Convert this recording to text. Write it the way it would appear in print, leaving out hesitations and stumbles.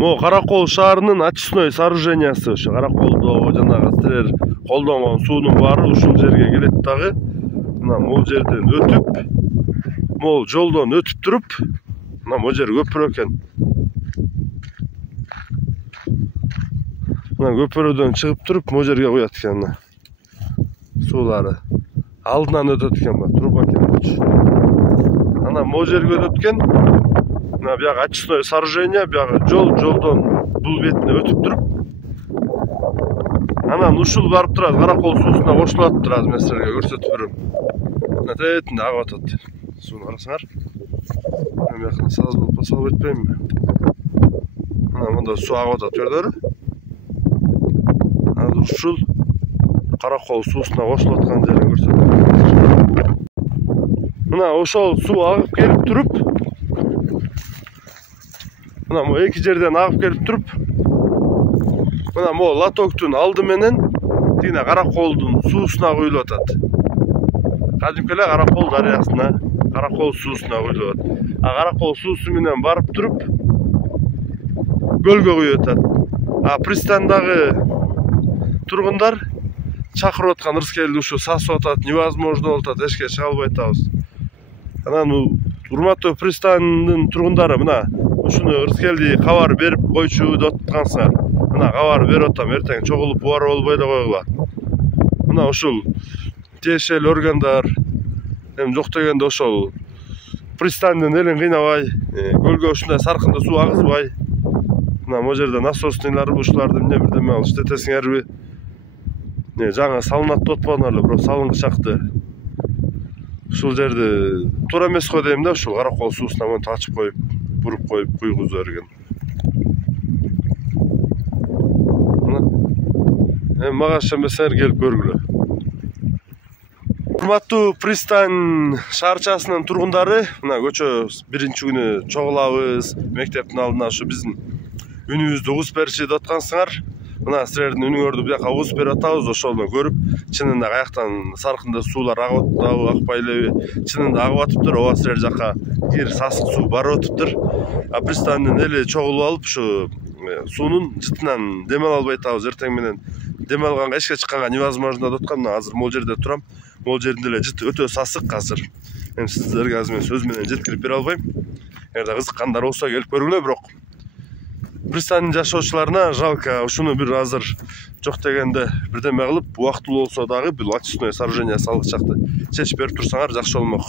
Mo Каракол шаарынын очистной сооружениясы ошо Караколдо жанагы силер колдонгон суунун баары ушул жерге келет дагы. Мына могу жерден өтүп, могу жолдон өтүп туруп, мына могу жер көпүрө экен. Мына көпүрөдөн чыгып туруп, могу жерге коет экен мына. Суулары алдынан өтөт экен ба, труба келет. Ана могу жерге өтөт экен. Мына бияга очистной сооружение, бияга жолдон бул бетине өтүп туруп, анан ушул барып турат, Каракол суусуна кошулат турат, мен силерге көрсөтүп берем. Мына тетинде агып атат. Сууну карасаңар. Мен бияка саз болуп салып кетпеймби? Мына мында суу агып атат, көрдүңөрбү? Азыр ушул Каракол суусуна кошулуп аткан жерин көрсөтөм. Мына ошол суу агып келип туруп, мына мо эки жерден агып келип туруп, мына мо лотоктун алды менен тигине Караколдун суусуна куюлуп атат. Кадимки эле Каракол дарыясына, Каракол суусуна куюлуп атат. А Каракол суусу менен барып туруп, көлгө куюп атат. А пристандагы тургундар чакырып аткан Ырыскелди ушу сасып атат, невозможно болуп атат, эшикке чыга албай атабыз. Анан урматтуу пристанын тургундары мына ушуну Ырыскелди кабар берип койчу деп аткансыңар. Мына кабар берип атам, эртең чогулуп буара болбой эле койгула. Мына ушул тиешелүү органдар эми жок дегенде ошол пристандын элин кыйнабай, көлгө ушундай саркынды суу агызбай, мына могу жерде насостныйлар ушуларды эмне бирдеме алып иштетесиңерби? Жаңы салынат деп атпадыңарбы, бирок салынгычакты. Ушул жерди туура эмес го дейм да, ушул Каракол суусуна монтип ачып коюп, буруп коюп куйгуза берген. Мына мага ишенбесеңер келип көргүлө. Урматтуу пристань шаарчасынын тургундары, мына көчө биринчи күнү чогулабыз, мектептин алдына ушу биздин үнүбүздү угуп берчи деп аткансыңар. Мына силердин үнүңөрдү бияка угуп берип атабыз, ошону көрүп, чынында каяктан саркынды суулар агып атабы, акпай элеби? Чынында агып атыптыр, ооба силер жака кир сасык суу барып атыптыр. А пристаньдын эли чогулуп алып, ушу суунун жытынан дем ала албай атабыз. Эртең менен дем алганга, эшикке чыкканга невозможно деп аткан. Мына азыр могу жерде турам. Могу жеринде эле жыты өтө сасык азыр. Мен сиздерге азыр мен сөз менен жеткирип бере албайм. Эгерде кызыккандар болсо келип көргүлө, бирок пристаньдын жашоочуларына жалко, ушуну бир азыр жок дегенде бирдеме кылып, убактылуу болсо дагы бул очистной сооружение салгычакты чечип берип турсаңар жакшы болмок.